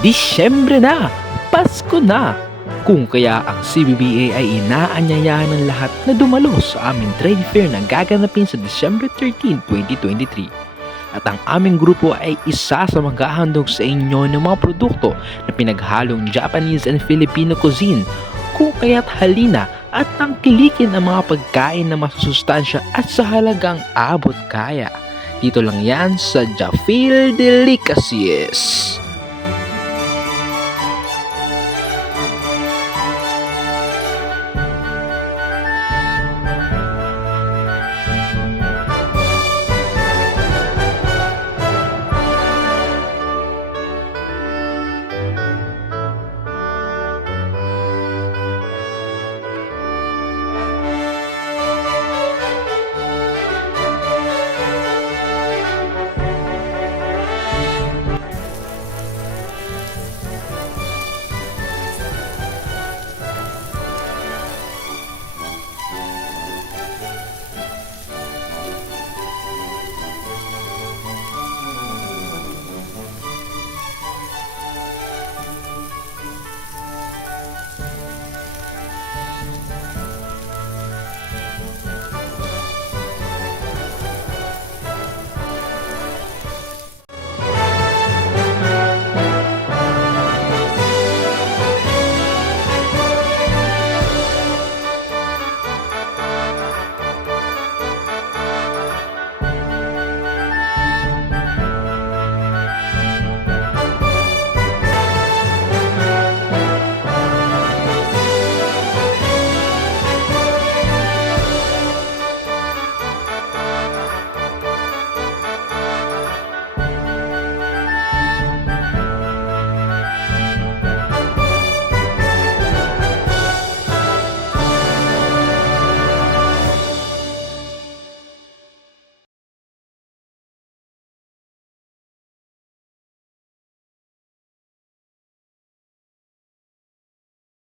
Disyembre na! Pasko na! Kung kaya ang CBBA ay inaanyayahan ng lahat na dumalo sa aming trade fair na gaganapin sa December 13, 2023. At ang aming grupo ay isa sa maghahandog sa inyo ng mga produkto na pinaghalong Japanese and Filipino cuisine. Kung kaya't halina at tangkilikin ang mga pagkain na masusustansya at sa halagang abot kaya. Dito lang yan sa Jafil Delicacies.